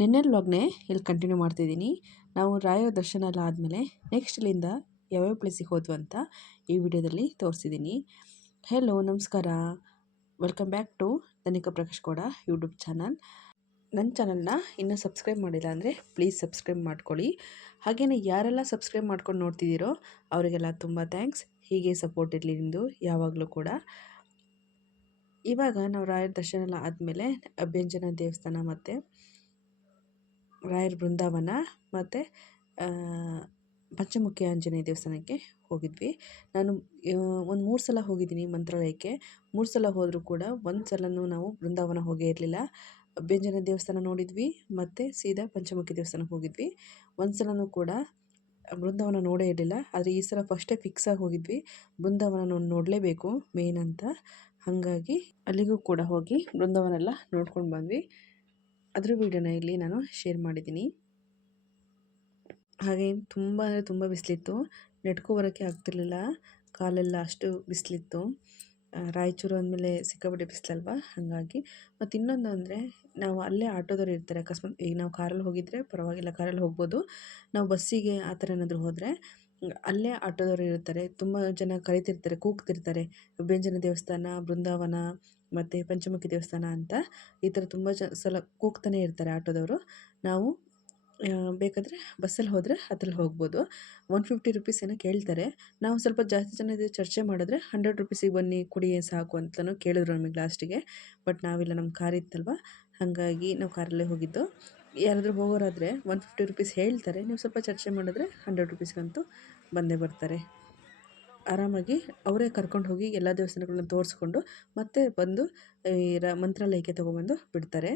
ನಿನ್ನೆ ವ್ಲಾಗ್ನೇ ಇಲ್ಲಿ ಕಂಟಿನ್ಯೂ ಮಾಡ್ತಿದ್ದೀನಿ. ನಾವು ರಾಯರ ದರ್ಶನ ಎಲ್ಲ ಆದಮೇಲೆ ನೆಕ್ಸ್ಟ್ ಇಲ್ಲಿಂದ ಯಾವ್ಯಾವ ಪ್ಲೇಸಿಗೆ ಹೋದ್ವು ಅಂತ ಈ ವಿಡಿಯೋದಲ್ಲಿ ತೋರಿಸಿದ್ದೀನಿ. ಹೆಲೋ, ನಮಸ್ಕಾರ, welcome back to Dhanika Prakash Gowda YouTube channel. ನನ್ನ ಚಾನಲ್ನ ಇನ್ನೂ ಸಬ್ಸ್ಕ್ರೈಬ್ ಮಾಡಿಲ್ಲ ಅಂದರೆ ಪ್ಲೀಸ್ ಸಬ್ಸ್ಕ್ರೈಬ್ ಮಾಡ್ಕೊಳ್ಳಿ. ಹಾಗೆಯೇ ಯಾರೆಲ್ಲ ಸಬ್ಸ್ಕ್ರೈಬ್ ಮಾಡ್ಕೊಂಡು ನೋಡ್ತಿದ್ದೀರೋ ಅವರಿಗೆಲ್ಲ ತುಂಬ ಥ್ಯಾಂಕ್ಸ್. ಹೀಗೆ ಸಪೋರ್ಟ್ ಇರಲಿ ನಿಮ್ಮದು ಯಾವಾಗಲೂ ಕೂಡ. ಇವಾಗ ನಾವು ರಾಯರ ದರ್ಶನ ಎಲ್ಲ ಆದಮೇಲೆ ಅಭ್ಯಂಜನ ದೇವಸ್ಥಾನ ಮತ್ತು ರಾಯರ ಬೃಂದಾವನ ಮತ್ತು ಪಂಚಮುಖಿ ಆಂಜನೇಯ ದೇವಸ್ಥಾನಕ್ಕೆ ಹೋಗಿದ್ವಿ. ನಾನು ಒಂದು 3 ಸಲ ಹೋಗಿದ್ದೀನಿ ಮಂತ್ರಾಲಯಕ್ಕೆ. 3 ಸಲ ಹೋದರೂ ಕೂಡ ಒಂದು ಸಲನೂ ನಾವು ಬೃಂದಾವನ ಹೋಗೇ ಇರಲಿಲ್ಲ. ಅಭ್ಯಂಜನ ದೇವಸ್ಥಾನ ನೋಡಿದ್ವಿ ಮತ್ತು ಸೀದಾ ಪಂಚಮುಖಿ ದೇವಸ್ಥಾನಕ್ಕೆ ಹೋಗಿದ್ವಿ. ಒಂದು ಸಲನೂ ಕೂಡ ಬೃಂದಾವನ ನೋಡೇ ಇರಲಿಲ್ಲ. ಆದರೆ ಈ ಸಲ ಫಸ್ಟೇ ಫಿಕ್ಸಾಗಿ ಹೋಗಿದ್ವಿ, ಬೃಂದಾವನ ನೋಡಲೇಬೇಕು ಮೇನ್ ಅಂತ. ಹಾಗಾಗಿ ಅಲ್ಲಿಗೂ ಕೂಡ ಹೋಗಿ ಬೃಂದಾವನ ಎಲ್ಲ ನೋಡ್ಕೊಂಡು ಬಂದ್ವಿ. ಅದ್ರ ವಿಡಿಯೋನ ಇಲ್ಲಿ ನಾನು ಶೇರ್ ಮಾಡಿದ್ದೀನಿ. ಹಾಗೆ ತುಂಬ ಅಂದರೆ ತುಂಬ ಬಿಸಿಲಿತ್ತು, ನೆಟ್ಕೊ ಬರೋಕ್ಕೆ ಆಗ್ತಿರ್ಲಿಲ್ಲ, ಕಾಲೆಲ್ಲ ಅಷ್ಟು ಬಿಸಿಲಿತ್ತು. ರಾಯಚೂರು ಅಂದಮೇಲೆ ಸಿಕ್ಕಾಪಟ್ಟೆ ಬಿಸಿಲಲ್ವ, ಹಾಗಾಗಿ. ಮತ್ತು ಇನ್ನೊಂದು ಅಂದರೆ ನಾವು ಅಲ್ಲೇ ಆಟೋದವ್ರು ಇರ್ತಾರೆ. ಅಕಸ್ಮಾತ್ ಈಗ ನಾವು ಕಾರಲ್ಲಿ ಹೋಗಿದ್ದರೆ ಪರವಾಗಿಲ್ಲ, ಕಾರಲ್ಲಿ ಹೋಗ್ಬೋದು. ನಾವು ಬಸ್ಸಿಗೆ ಆ ಥರ ಏನಾದರೂ ಹೋದರೆ ಅಲ್ಲೇ ಆಟೋದವ್ರು ಇರ್ತಾರೆ. ತುಂಬ ಜನ ಕರಿತಿರ್ತಾರೆ, ಕೂಗ್ತಿರ್ತಾರೆ, ಅಭ್ಯಂಜನ ದೇವಸ್ಥಾನ, ಬೃಂದಾವನ ಮತ್ತು ಪಂಚಮುಖಿ ದೇವಸ್ಥಾನ ಅಂತ ಈ ಥರ ತುಂಬ ಸಲ ಕೂಗ್ತಾನೆ ಇರ್ತಾರೆ ಆಟೋದವರು. ನಾವು ಬೇಕಾದರೆ ಬಸ್ಸಲ್ಲಿ ಹೋದರೆ ಅದ್ರಲ್ಲಿ ಹೋಗ್ಬೋದು. 150 ರುಪೀಸ್ ಏನೋ ಕೇಳ್ತಾರೆ. ನಾವು ಸ್ವಲ್ಪ ಜಾಸ್ತಿ ಜನ ಇದು ಚರ್ಚೆ ಮಾಡಿದ್ರೆ 100 ರುಪೀಸಿಗೆ ಬನ್ನಿ ಕುಡಿ ಸಾಕು ಅಂತಲೂ ಕೇಳಿದ್ರು ನಮಗೆ ಲಾಸ್ಟಿಗೆ. ಬಟ್ ನಾವಿಲ್ಲ, ನಮ್ಮ ಕಾರ್ ಇತ್ತಲ್ವ, ಹಾಗಾಗಿ ನಾವು ಕಾರಲ್ಲೇ ಹೋಗಿದ್ದು. ಯಾರಾದರೂ ಹೋಗೋರಾದರೆ 150 ರುಪೀಸ್ ಹೇಳ್ತಾರೆ, ನೀವು ಸ್ವಲ್ಪ ಚರ್ಚೆ ಮಾಡಿದ್ರೆ 100 ರುಪೀಸ್ಗಂತೂ ಬಂದೇ ಬರ್ತಾರೆ. ಆರಾಮಾಗಿ ಅವರೇ ಕರ್ಕೊಂಡು ಹೋಗಿ ಎಲ್ಲ ದೇವಸ್ಥಾನಗಳನ್ನ ತೋರಿಸ್ಕೊಂಡು ಮತ್ತೆ ಬಂದು ಈ ಮಂತ್ರಾಲಯಕ್ಕೆ ತೊಗೊಬಂದು ಬಿಡ್ತಾರೆ.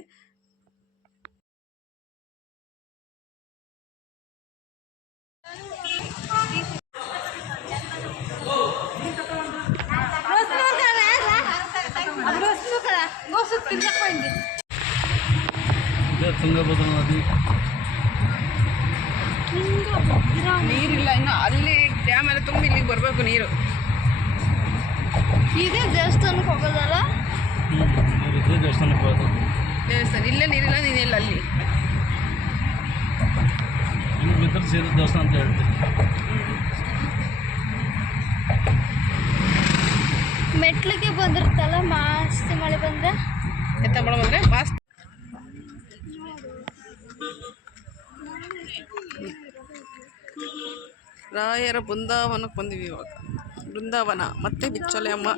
ತುಂಗಭದ್ರಾ ನದಿ ನೀರಿಲ್ಲ ಇನ್ನು, ಅಲ್ಲಿ ಡ್ಯಾಮ್ ಎಲ್ಲ ತುಂಬಿ ಇಲ್ಲಿಗೆ ಬರಬೇಕು ನೀರು. ಇದೇ ದೇವಸ್ಥಾನಕ್ಕೆ ಹೋಗೋದಲ್ಲ, ದೇವಸ್ಥಾನಕ್ಕೆ ಹೋಗೋದು. ದೇವಸ್ಥಾನ ಇಲ್ಲೇ ನೀರಿಲ್ಲ, ನೀನೆಲ್ಲ ಅಲ್ಲಿ ಇನ್ನು ಬಿದ್ದರೆ ಸೀದಾ ದೇವಸ್ಥಾನ ಅಂತ ಹೇಳ್ತೀವಿ. ಮೆಟ್ಲಿಗೆ ಬಂದಿರ್ತಲ್ಲ ಮಾಸ್ತಿ ಮಳೆ ಬಂದರೆ, ಎತ್ತ ಮಳೆ ಬಂದರೆ ಮಾಸ್ತಿ. ರಾಯರ ಬೃಂದಾವನಕ್ಕೆ ಬಂದಿವಿ ಇವಾಗ. ಬೃಂದಾವನ ಮತ್ತು ಬಿಚ್ಚಲೆಯಮ್ಮ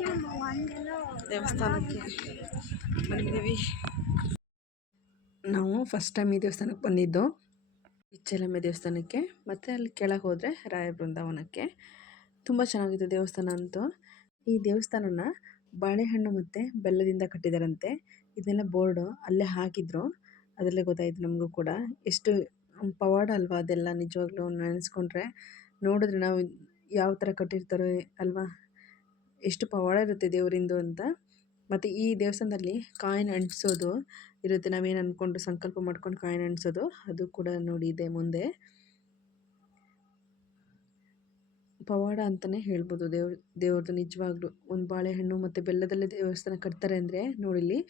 ದೇವಸ್ಥಾನಕ್ಕೆ ಬಂದಿದ್ದೀವಿ. ನಾವು ಫಸ್ಟ್ ಟೈಮ್ ಈ ದೇವಸ್ಥಾನಕ್ಕೆ ಬಂದಿದ್ದು, ಬಿಚ್ಚಲಮ್ಮ ದೇವಸ್ಥಾನಕ್ಕೆ. ಮತ್ತು ಅಲ್ಲಿ ಕೆಳಗೆ ಹೋದರೆ ರಾಯರ ಬೃಂದಾವನಕ್ಕೆ. ತುಂಬ ಚೆನ್ನಾಗಿತ್ತು ದೇವಸ್ಥಾನ ಅಂತೂ. ಈ ದೇವಸ್ಥಾನನ ಬಾಳೆಹಣ್ಣು ಮತ್ತು ಬೆಲ್ಲದಿಂದ ಕಟ್ಟಿದಾರಂತೆ. ಇದನ್ನೆಲ್ಲ ಬೋರ್ಡು ಅಲ್ಲೇ ಹಾಕಿದ್ರು, ಅದರಲ್ಲೇ ಗೊತ್ತಾಯಿತು ನಮಗೂ ಕೂಡ. ಎಷ್ಟು ಪವಾಡ ಅಲ್ವಾ ಅದೆಲ್ಲ, ನಿಜವಾಗ್ಲೂ ನೆನೆಸ್ಕೊಂಡ್ರೆ, ನೋಡಿದ್ರೆ ನಾವು ಯಾವ ಥರ ಕಟ್ಟಿರ್ತಾರೋ ಅಲ್ವಾ, ಎಷ್ಟು ಪವಾಡ ಇರುತ್ತೆ ದೇವರಿಂದು ಅಂತ. ಮತ್ತು ಈ ದೇವಸ್ಥಾನದಲ್ಲಿ ಕಾಯಿನ್ ಅಂಟಿಸೋದು ಇರುತ್ತೆ. ನಾವೇನು ಅಂದ್ಕೊಂಡು ಸಂಕಲ್ಪ ಮಾಡ್ಕೊಂಡು ಕಾಯಿನ್ ಅಂಟಿಸೋದು, ಅದು ಕೂಡ ನೋಡಿ ಇದೆ ಮುಂದೆ. ಪವಾಡ ಅಂತಲೇ ಹೇಳ್ಬೋದು ದೇವ್ರದ್ದು ನಿಜವಾಗ್ಲೂ. ಒಂದು ಬಾಳೆಹಣ್ಣು ಮತ್ತು ಬೆಲ್ಲದಲ್ಲೇ ದೇವಸ್ಥಾನ ಕಟ್ತಾರೆ ಅಂದರೆ ನೋಡಿಲ್ಲಿ.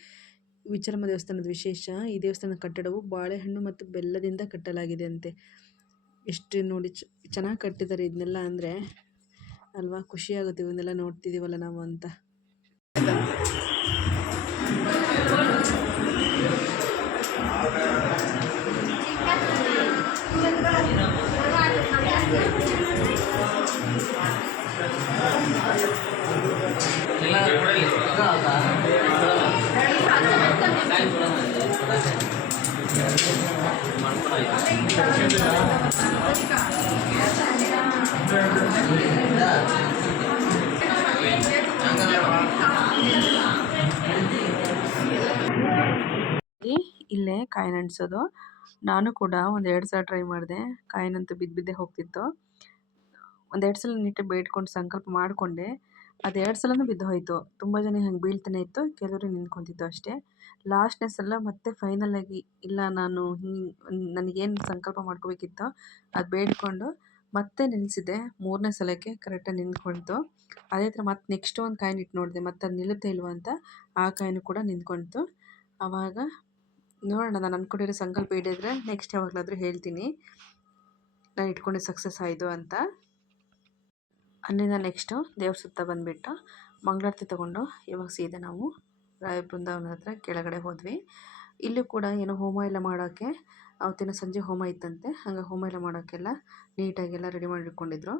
ಬಿಚ್ಚಲಮ್ಮ ದೇವಸ್ಥಾನದ ವಿಶೇಷ, ಈ ದೇವಸ್ಥಾನದ ಕಟ್ಟಡವು ಬಾಳೆಹಣ್ಣು ಮತ್ತು ಬೆಲ್ಲದಿಂದ ಕಟ್ಟಲಾಗಿದೆ ಅಂತೆ. ಎಷ್ಟು ನೋಡಿ ಚೆನ್ನಾಗಿ ಕಟ್ಟಿದ್ದಾರೆ ಇದನ್ನೆಲ್ಲ ಅಂದರೆ ಅಲ್ವಾ, ಖುಷಿಯಾಗುತ್ತೆ ಇವನ್ನೆಲ್ಲ ನೋಡ್ತಿದ್ದೀವಲ್ಲ ನಾವು ಅಂತ. ಇಲ್ಲೇ ಕಾಯಿನ್ ಅಂಟಿಸೋದು. ನಾನು ಕೂಡ 1-2 ಸಲ ಟ್ರೈ ಮಾಡಿದೆ, ಕಾಯಿನಂತೂ ಬಿದ್ದೇ ಹೋಗ್ತಿತ್ತು. 1-2 ಸಲ ನೀಟಾಗಿ ಬೇಡ್ಕೊಂಡು ಸಂಕಲ್ಪ ಮಾಡಿಕೊಂಡೆ, ಅದು 2 ಸಲನೂ ಬಿದ್ದು ಹೋಯಿತು. ತುಂಬ ಜನ ಹಂಗೆ ಬೀಳ್ತಾನೆ ಇತ್ತು, ಕೆಲವರು ನಿಂತ್ಕೊತಿತ್ತು ಅಷ್ಟೇ. ಲಾಸ್ಟ್ನೇ ಸಲ ಮತ್ತೆ ಫೈನಲಾಗಿ ಇಲ್ಲ, ನಾನು ನನಗೇನು ಸಂಕಲ್ಪ ಮಾಡ್ಕೋಬೇಕಿತ್ತೋ ಅದು ಬೇಡಿಕೊಂಡು ಮತ್ತೆ ನಿಲ್ಲಿಸಿದೆ. 3ನೇ ಸಲಕ್ಕೆ ಕರೆಕ್ಟಾಗಿ ನಿಂತ್ಕೊಳ್ತು. ಅದೇ ಥರ ಮತ್ತೆ ನೆಕ್ಸ್ಟ್ ಒಂದು ಕಾಯಿನ್ ಇಟ್ಟು ನೋಡಿದೆ, ಮತ್ತು ಅದು ನಿಲ್ಲುತ್ತೆ ಇಲ್ವ ಅಂತ. ಆ ಕಾಯಿನು ಕೂಡ ನಿಂತ್ಕೊಳ್ತು. ಆವಾಗ ನೋಡೋಣ, ನಾನು ಅಂದ್ಕೊಂಡಿರೋ ಸಂಕಲ್ಪ ಈಡೇರಿದ್ರೆ ನೆಕ್ಸ್ಟ್ ಯಾವಾಗಲಾದರೂ ಹೇಳ್ತೀನಿ ನಾನು ಇಟ್ಕೊಂಡಿದ್ದು ಸಕ್ಸಸ್ ಆಯಿತು ಅಂತ. ಅಲ್ಲಿಂದ ನೆಕ್ಸ್ಟು ದೇವ್ರ ಸುತ್ತ ಬಂದುಬಿಟ್ಟು ಮಂಗಳಾರತಿ ತೊಗೊಂಡು ಇವಾಗ ಸೀದಾ ನಾವು ರಾಯ ಬೃಂದಾವನ ಹತ್ರ ಕೆಳಗಡೆ ಹೋದ್ವಿ. ಇಲ್ಲೂ ಕೂಡ ಏನೋ ಹೋಮ ಎಲ್ಲ ಮಾಡೋಕ್ಕೆ ಅವತ್ತಿನ ಸಂಜೆ ಹೋಮ ಇತ್ತಂತೆ. ಹಂಗೆ ಹೋಮ ಎಲ್ಲ ಮಾಡೋಕ್ಕೆಲ್ಲ ನೀಟಾಗೆಲ್ಲ ರೆಡಿ ಮಾಡಿ ಇಟ್ಕೊಂಡಿದ್ರು.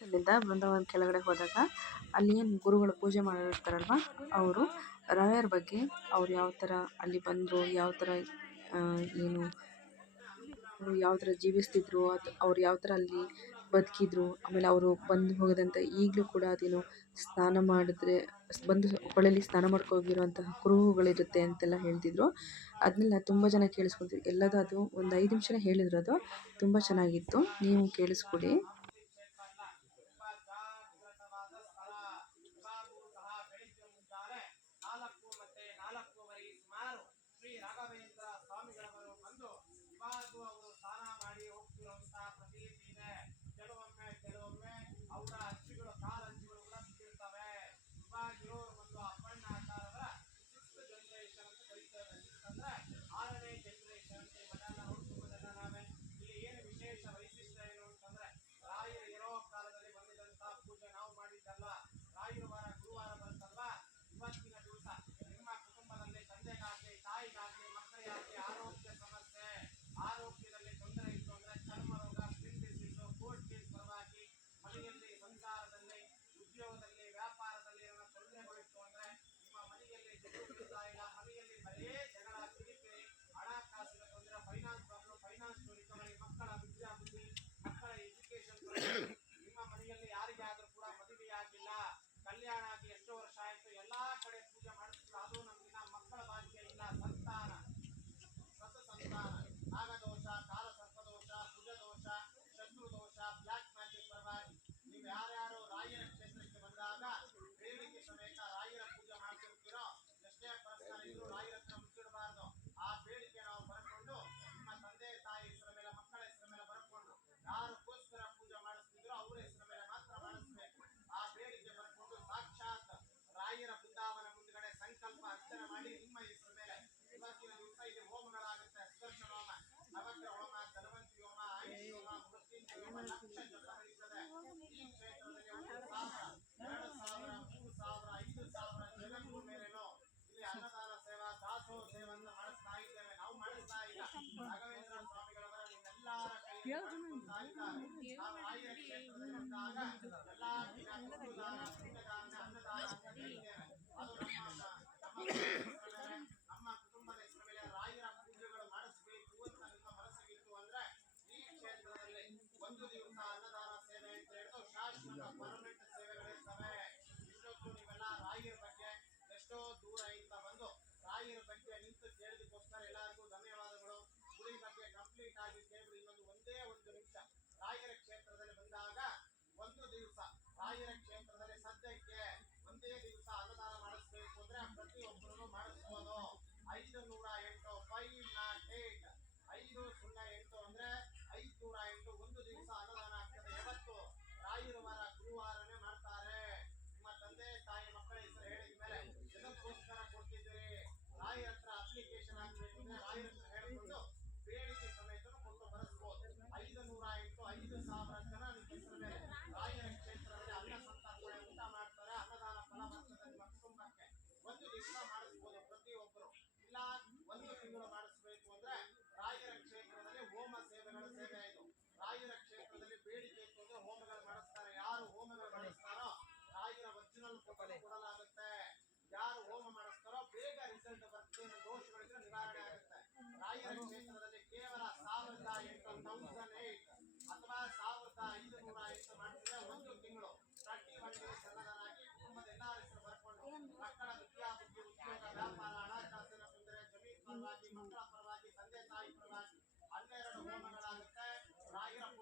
ಅಲ್ಲಿಂದ ಬೃಂದಾವನ ಕೆಳಗಡೆ ಹೋದಾಗ ಅಲ್ಲಿ ಏನು ಗುರುಗಳು ಪೂಜೆ ಮಾಡಿರ್ತಾರಲ್ವ, ಅವರು ರಾಯರ ಬಗ್ಗೆ ಅವ್ರು ಯಾವ ಥರ ಅಲ್ಲಿ ಬಂದರು, ಯಾವ ಥರ ಏನು ಯಾವ ಥರ ಜೀವಿಸ್ತಿದ್ರು, ಅದು ಅವ್ರು ಯಾವ ಥರ ಅಲ್ಲಿ ಬದುಕಿದ್ರು, ಆಮೇಲೆ ಅವರು ಬಂದು ಹೋಗೋದಂತ ಈಗಲೂ ಕೂಡ ಅದೇನು ಸ್ನಾನ ಮಾಡಿದ್ರೆ ಬಂದು ಹೊಳೆಯಲ್ಲಿ ಸ್ನಾನ ಮಾಡ್ಕೋಗಿರೋಂತಹ ಕುರುಹುಗಳಿರುತ್ತೆ ಅಂತೆಲ್ಲ ಹೇಳ್ತಿದ್ರು. ಅದನ್ನೆಲ್ಲ ತುಂಬ ಜನ ಕೇಳಿಸ್ಕೊತೀವಿ. ಎಲ್ಲದೂ ಅದು ಒಂದು 5 ನಿಮಿಷನೇ ಹೇಳಿದ್ರು. ಅದು ತುಂಬ ಚೆನ್ನಾಗಿತ್ತು, ನೀವು ಕೇಳಿಸ್ಕೊಡಿ.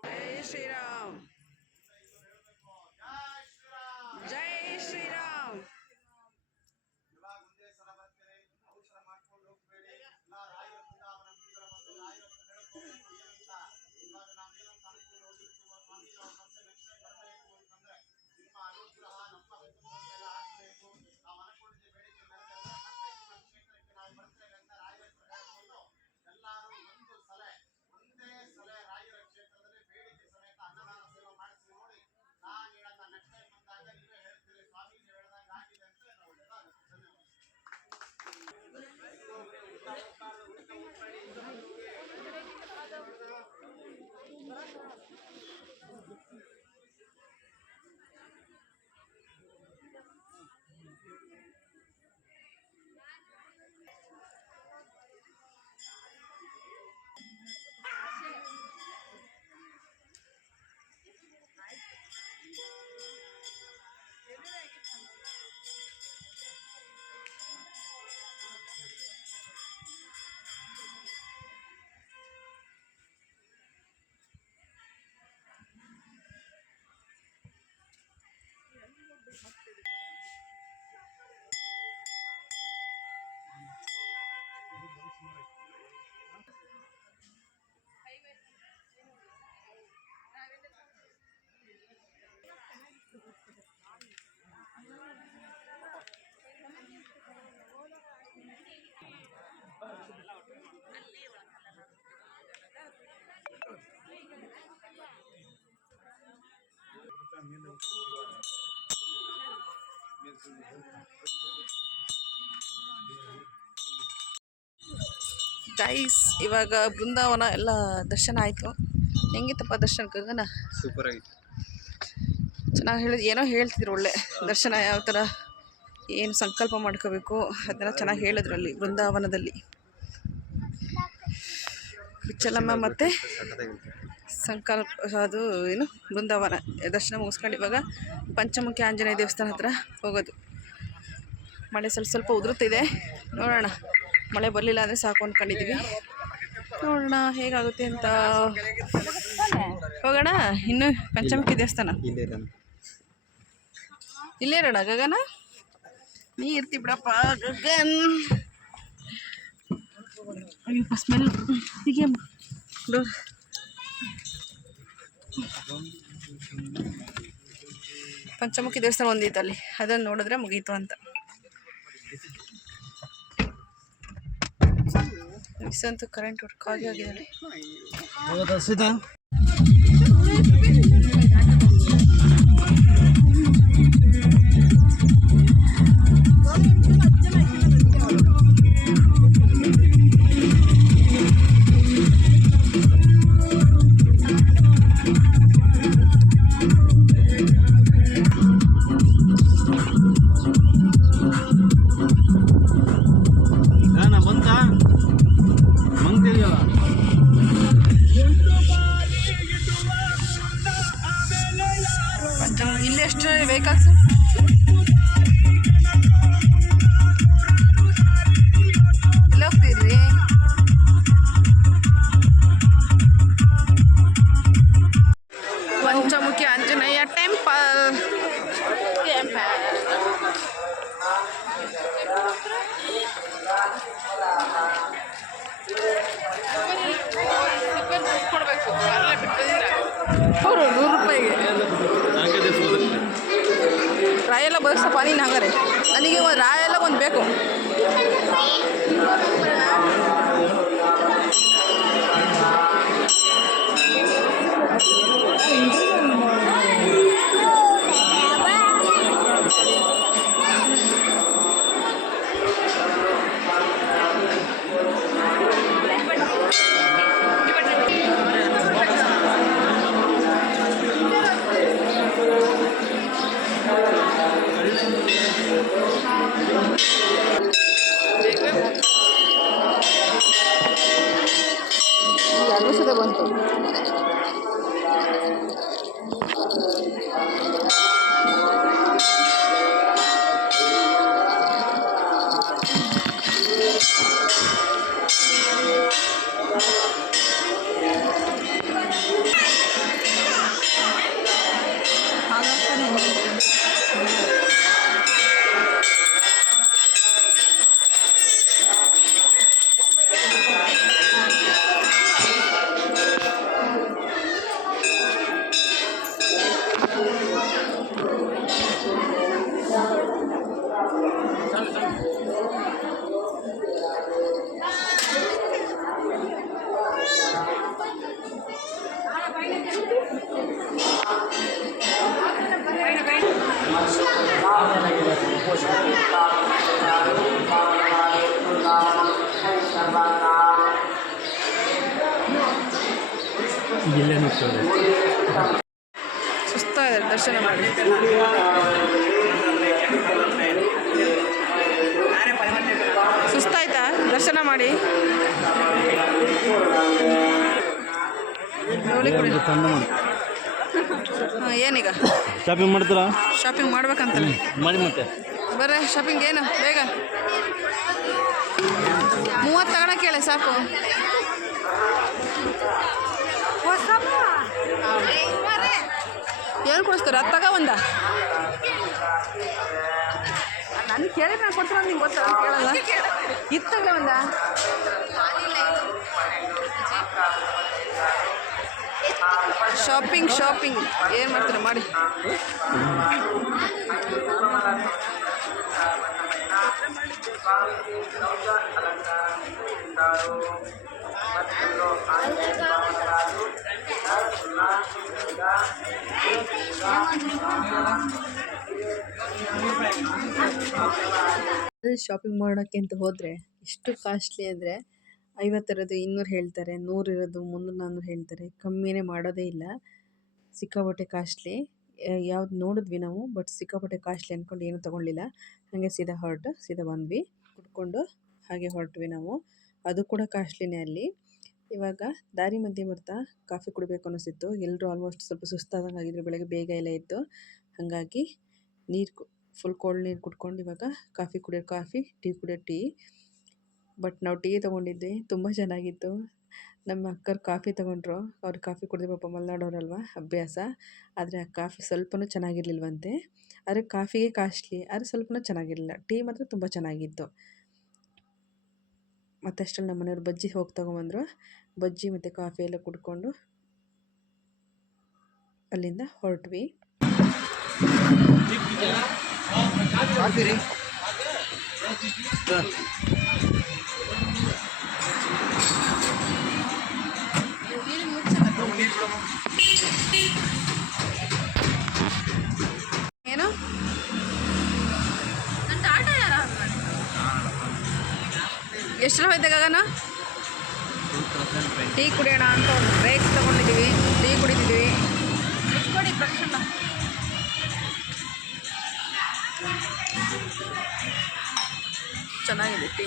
ಜೈ ಶ್ರೀರಾಮ್, ಜೈ ಶ್ರೀರಾಮ್. ಗೈಸ್ ಇವಾಗ ಬೃಂದಾವನ ಎಲ್ಲ ದರ್ಶನ ಆಯಿತು. ಹೆಂಗಿತ್ತಪ್ಪ ದರ್ಶನ ಗಗನ? ಸೂಪರ್ ಆಗಿತ್ತು. ಚೆನ್ನಾಗಿ ಏನೋ ಹೇಳ್ತಿದ್ರು, ಒಳ್ಳೆ ದರ್ಶನ ಯಾವ ಥರ ಏನು ಸಂಕಲ್ಪ ಮಾಡ್ಕೋಬೇಕು ಅದೆಲ್ಲ ಚೆನ್ನಾಗಿ ಹೇಳಿದ್ರು ಅಲ್ಲಿ ಬೃಂದಾವನದಲ್ಲಿ. ಬಿಚ್ಚಲಮ್ಮ ಮತ್ತು ಸಂಕಲ್ಪ ಅದು ಏನು ಬೃಂದಾವನ ದರ್ಶನ ಮುಗಿಸ್ಕೊಂಡು ಇವಾಗ ಪಂಚಮುಖಿ ಆಂಜನೇಯ ದೇವಸ್ಥಾನ ಹತ್ರ ಹೋಗೋದು. ಮಳೆ ಸ್ವಲ್ಪ ಉದುರುತ್ತಿದೆ, ನೋಡೋಣ. ಮಳೆ ಬರಲಿಲ್ಲ ಅಂದರೆ ಸಾಕು ಅಂದ್ಕೊಂಡಿದ್ದೀವಿ, ನೋಡೋಣ ಹೇಗಾಗುತ್ತೆ ಅಂತ. ಹೋಗೋಣ. ಇನ್ನು ಪಂಚಮುಖಿ ದೇವಸ್ಥಾನ ಇಲ್ಲೇ ಇರೋಣ. ಗಗನ ನೀ ಇರ್ತಿ ಬಿಡಪ್ಪ ಗಗನ್. ಅಯ್ಯಪ್ಪ ಸ್ಮೆಲ್ ಹೀಗೆ. ಪಂಚಮುಖಿ ದೇವಸ್ಥಾನ ಒಂದಿತ್ತು ಅಲ್ಲಿ, ಅದನ್ನು ನೋಡಿದ್ರೆ ಮುಗೀತು ಅಂತ. ಮಿಸ್ಸಂತೂ ಕರೆಂಟ್ ಖಾಲಿ ಆಗಿದೆ. ಇಲ್ಲಿ ಎಷ್ಟು ವೆಹಿಕಲ್ಸ್? ಎಲ್ಲಿ ಹೋಗ್ತೀರಿ? ಪಂಚಮುಖಿ ಆಂಜನೇಯ ಟೆಂಪಲ್. ಕೊಡಬೇಕು ಅವರು 100 ರೂಪಾಯಿಗೆ. ರಾಯೆಲ್ಲ ಬದುಕ್ಸಪ್ಪ ನೀನು. ಹಂಗಾರೆ ನನಗೆ ರಾಯೆಲ್ಲ ಒಂದು ಬೇಕು. ಬಂತು. ಸುಸ್ತಾಗಿದೆ ದರ್ಶನ ಮಾಡಿ. ಸುಸ್ತಾಯ್ತಾ ದರ್ಶನ ಮಾಡಿ? ಏನೀಗ ಶಾಪಿಂಗ್ ಮಾಡ್ತೀರಾ? ಶಾಪಿಂಗ್ ಮಾಡ್ಬೇಕಂತಲ್ಲ ಮಾಡಿ. ಮತ್ತೆ ಬರ್ರೆ ಶಾಪಿಂಗ್. ಏನು ಬೇಗ 30 ತಗೊಳಕ್ಕೆ ಹೇಳಿ ಸಾಕು. ಏನು ಕೊಡಿಸ್ತಾರೆ? ಅದು ತಗೋ ಒಂದ. ನನಗೆ ಕೇಳಿದ್ರೆ ನಾನು ಕೊಡ್ತೀನಿ, ನಿಂಗೆ ಗೊತ್ತ ಕೇಳಲ್ಲ. ಇದು ತಗೋ ಒಂದ. ಶಾಪಿಂಗ್ ಏನು ಮಾಡ್ತೀರ ಮಾಡಿ. ಶಾಪಿಂಗ್ ಮಾಡೋಕ್ಕೆ ಅಂತ ಹೋದರೆ ಎಷ್ಟು ಕಾಸ್ಟ್ಲಿ ಅಂದರೆ 50 ಇರೋದು 200 ಹೇಳ್ತಾರೆ, 100 ಇರೋದು 300 400 ಹೇಳ್ತಾರೆ, ಕಮ್ಮಿನೇ ಮಾಡೋದೇ ಇಲ್ಲ. ಸಿಕ್ಕಾಪಟ್ಟೆ ಕಾಸ್ಟ್ಲಿ. ಯಾವ್ದು ನೋಡಿದ್ವಿ ನಾವು, ಬಟ್ ಸಿಕ್ಕಾಪಟ್ಟೆ ಕಾಸ್ಟ್ಲಿ ಅಂದ್ಕೊಂಡು ಏನೂ ತೊಗೊಳ್ಳಿಲ್ಲ. ಹಾಗೆ ಸೀದಾ ಬಂದ್ವಿ, ಕುಡ್ಕೊಂಡು ಹಾಗೆ ಹೊರಟ್ವಿ ನಾವು. ಅದು ಕೂಡ ಕಾಸ್ಟ್ಲಿನೇ ಅಲ್ಲಿ. ಇವಾಗ ದಾರಿ ಮಧ್ಯೆ ಬರ್ತಾ ಕಾಫಿ ಕುಡಿಬೇಕು ಅನ್ನಿಸ್ತಿತ್ತು. ಎಲ್ಲರೂ ಆಲ್ಮೋಸ್ಟ್ ಸ್ವಲ್ಪ ಸುಸ್ತಾದಂಗೆ ಆಗಿದ್ರು, ಬೆಳಗ್ಗೆ ಬೇಗ ಎಲ್ಲ ಇತ್ತು. ಹಾಗಾಗಿ ಫುಲ್ ಕೋಲ್ಡ್ ನೀರು ಕುಡ್ಕೊಂಡು ಇವಾಗ ಕಾಫಿ, ಟೀ ಕುಡಿಯೋ ಟೀ. ಬಟ್ ನಾವು ಟೀ ತೊಗೊಂಡಿದ್ವಿ, ತುಂಬ ಚೆನ್ನಾಗಿತ್ತು. ನಮ್ಮ ಅಕ್ಕರು ಕಾಫಿ ತೊಗೊಂಡ್ರು. ಅವ್ರು ಕಾಫಿ ಕುಡಿದ್ರೆ ಪಾಪ ಮಲೆನಾಡೋರಲ್ವ, ಅಭ್ಯಾಸ. ಆದರೆ ಆ ಕಾಫಿ ಸ್ವಲ್ಪನೂ ಚೆನ್ನಾಗಿರ್ಲಿಲ್ವಂತೆ. ಆದರೆ ಕಾಫಿಗೆ ಕಾಸ್ಟ್ಲಿ, ಆದರೆ ಸ್ವಲ್ಪನೂ ಚೆನ್ನಾಗಿರಲಿಲ್ಲ. ಟೀ ಮಾತ್ರ ತುಂಬ ಚೆನ್ನಾಗಿತ್ತು. ಮತ್ತಷ್ಟರಲ್ಲಿ ನಮ್ಮ ಮನೆಯವ್ರು ಬಜ್ಜಿ ಹೋಗಿ ತೊಗೊಂಬಂದರು. ಬಜ್ಜಿ ಮತ್ತು ಕಾಫಿ ಎಲ್ಲ ಕುಡ್ಕೊಂಡು ಅಲ್ಲಿಂದ ಹೊರಟ್ವಿ. ಏನು ಎಷ್ಟರ ಹೋಯ್ತಾಗನ ಟೀ ಕುಡಿಯೋಣ ಅಂತ ಒಂದು ಬ್ರೇಕ್ ತೊಗೊಂಡಿದ್ದೀವಿ. ಟೀ ಕುಡಿತಿದ್ದೀವಿ. ಚೆನ್ನಾಗಿದೆ ಟೀ.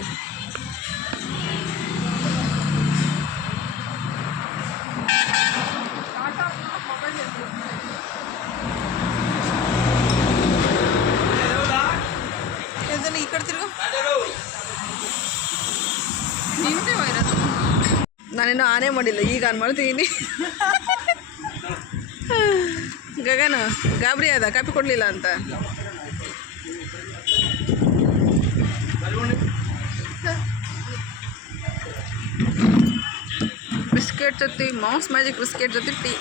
ಈ ಕಡೆ ತಿರುಗು. ನಾನೇನು ಆನೆ ಮಾಡಿಲ್ಲ, ಈಗ ಆನ್ ಮಾಡ್ತೀನಿ. ಗಗನ ಗಾಬರಿ ಅದ ಕಾಪಿ ಕೊಡಲಿಲ್ಲ ಅಂತ. ಬಿಸ್ಕೆಟ್ ಜೊತೆ ಮೌಸ್ ಮ್ಯಾಜಿಕ್ ಬಿಸ್ಕೆಟ್ ಜೊತೆ ಟೀ.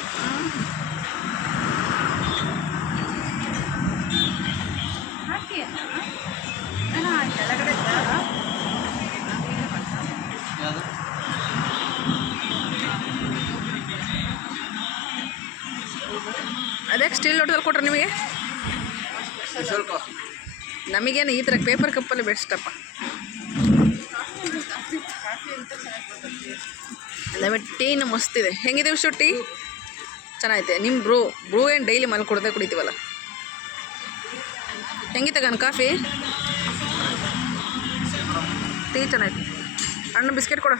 ಅದೇ ಸ್ಟೀಲ್ ಲೋಟದಲ್ಲಿ ಕೊಟ್ರೆ ನಿಮಗೆ? ನಮಗೇನು ಈ ಥರ ಪೇಪರ್ ಕಪ್ಪಲ್ಲಿ ಬೆಸ್ಟಪ್ಪ. ನಮಗೆ ಟೀನು ಮಸ್ತಿದೆ. ಹೆಂಗಿದೆ ವಿಷು ಟೀ? ಚೆನ್ನಾಗೈತೆ. ನಿಮ್ಮ ಬ್ರೂ ಏನು ಡೈಲಿ ಮನೆ ಕೊಡದೆ ಕುಡಿತೀವಲ್ಲ. ಹೆಂಗಿತ್ತು ಗನ್ ಕಾಫಿ? ಟೀ ಚೆನ್ನಾಗಿತ್ತು. ಅಣ್ಣ ಬಿಸ್ಕೆಟ್ ಕೊಡು.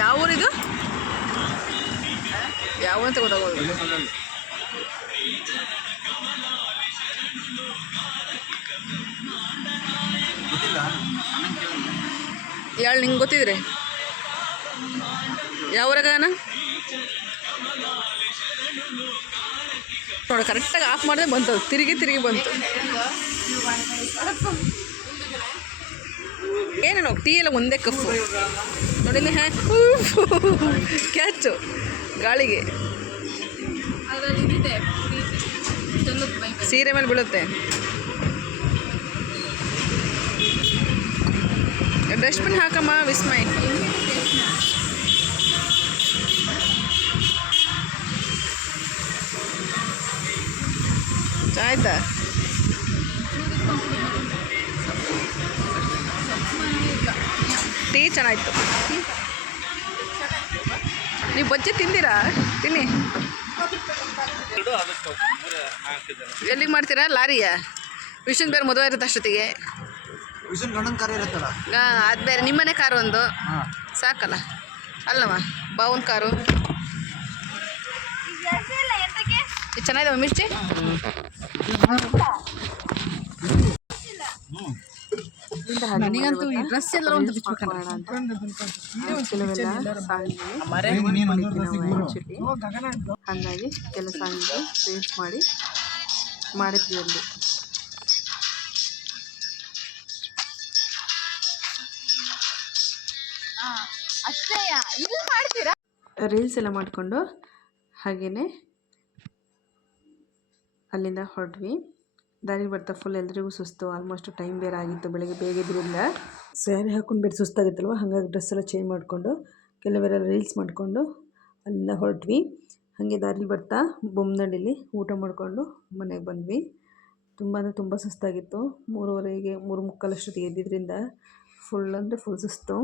ಯಾವ ಊರಿದು? ಯಾವ ಅಂತ ಗೊತ್ತಾಗೋದು. ಯಾಳು ನಿಂಗೆ ಗೊತ್ತಿದ್ರೆ ಯಾವ ಊರಾಗನ ನೋಡಿ. ಕರೆಕ್ಟಾಗಿ ಆಫ್ ಮಾಡಿದ್ರೆ ಬಂತು, ತಿರುಗಿ ಬಂತು. ಏನೇನು ಟೀ ಎಲ್ಲ ಒಂದೇ ಕಪ್ಪು ನೋಡಿ. ಕ್ಯಾಚು ಗಾಳಿಗೆ ಸೀರೆ ಮೇಲೆ ಬೀಳುತ್ತೆ. ಡಸ್ಟ್ಬಿನ್ ಹಾಕಮ್ಮ ವಿಸ್ಮಯ್. ಆಯ್ತಾ? ಟೀ ಚೆನ್ನಾಗಿತ್ತು. ನೀವು ಬಜ್ಜಿ ತಿಂದಿರಾ? ತಿನ್ನಿ. ಎಲ್ಲಿಗೆ ಮಾಡ್ತೀರಾ? ಲಾರಿಯ ವಿಷ್ಣು ಬೇರೆ ಮದುವೆ ಇರುತ್ತೆ ಅಷ್ಟೊತ್ತಿಗೆ. ಅದು ಬೇರೆ. ನಿಮ್ಮನೆ ಕಾರು ಒಂದು ಸಾಕಲ್ಲ ಅಲ್ಲಮ್ಮ? ಬಾವನ್ ಕಾರು ಚೆನ್ನಾಗಿದ್ದಾವೆ. ಮಿರ್ಚಿ ನನಗಂತೂ ಈ ಡ್ರೆಸ್ ಎಲ್ಲ ಒಂದು ಹಾಗಾಗಿ ಕೆಲಸ ಚೇಂಜ್ ಮಾಡಿದ್ವಿ ಅಲ್ಲಿ. ರೀಲ್ಸ್ ಎಲ್ಲ ಮಾಡಿಕೊಂಡು ಹಾಗೆಯೇ ಅಲ್ಲಿಂದ ಹೊರಟ್ವಿ. ದಾರಿ ಬರ್ತಾ ಫುಲ್ ಎಲ್ರಿಗೂ ಸುಸ್ತು, ಆಲ್ಮೋಸ್ಟ್ ಟೈಮ್ ಬೇರೆ ಆಗಿತ್ತು ಬೆಳಗ್ಗೆ ಬೇಗ ಇದ್ರಿಂದ. ಸ್ಯಾರಿ ಹಾಕ್ಕೊಂಡು ಬೇರೆ ಸುಸ್ತಾಗಿತ್ತಲ್ವ, ಹಾಗಾಗಿ ಡ್ರೆಸ್ ಎಲ್ಲ ಚೇಂಜ್ ಮಾಡಿಕೊಂಡು ಕೆಲವರೆಲ್ಲ ರೀಲ್ಸ್ ಮಾಡಿಕೊಂಡು ಅಲ್ಲಿಂದ ಹೊರಟ್ವಿ. ಹಾಗೆ ದಾರಿ ಬರ್ತಾ ಬೊಮ್ಮನಹಳ್ಳಿಲಿ ಊಟ ಮಾಡಿಕೊಂಡು ಮನೆಗೆ ಬಂದ್ವಿ. ತುಂಬ ಅಂದರೆ ತುಂಬ ಸುಸ್ತಾಗಿತ್ತು. 3:30ಗೆ 3:45 ಅಷ್ಟೊತ್ತಿಗೆ ಎದ್ದಿದ್ದರಿಂದ ಫುಲ್ ಅಂದರೆ ಫುಲ್ ಸುಸ್ತು.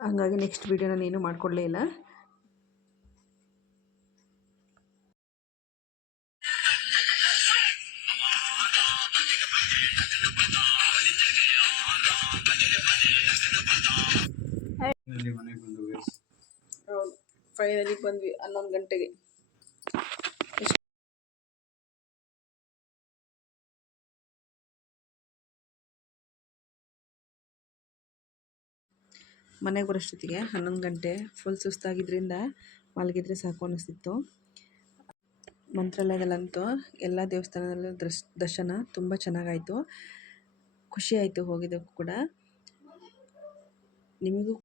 ಹಾಗಾಗಿ ನೆಕ್ಸ್ಟ್ ವೀಡಿಯೋ ನಾನು ಏನೂ ಮಾಡಿಕೊಡ್ಲೇ ಇಲ್ಲ. ಹೌದು, ಫೈನಲಿ ಬಂದ್ವಿ 11 ಗಂಟೆಗೆ. ಮನೆಗೆ ಬರೋಷ್ಟೊತ್ತಿಗೆ 11 ಗಂಟೆ. ಫುಲ್ ಸುಸ್ತಾಗಿದ್ದರಿಂದ ಮಲಗಿದ್ರೆ ಸಾಕು ಅನ್ನಿಸ್ತಿತ್ತು. ಮಂತ್ರಾಲಯದಲ್ಲಂತೂ ಎಲ್ಲ ದೇವಸ್ಥಾನದಲ್ಲೂ ದರ್ಶನ ತುಂಬ ಚೆನ್ನಾಗಾಯಿತು. ಖುಷಿ ಆಯಿತು ಹೋಗಿದ್ದಕ್ಕೂ ಕೂಡ. ನಿಮಗೂ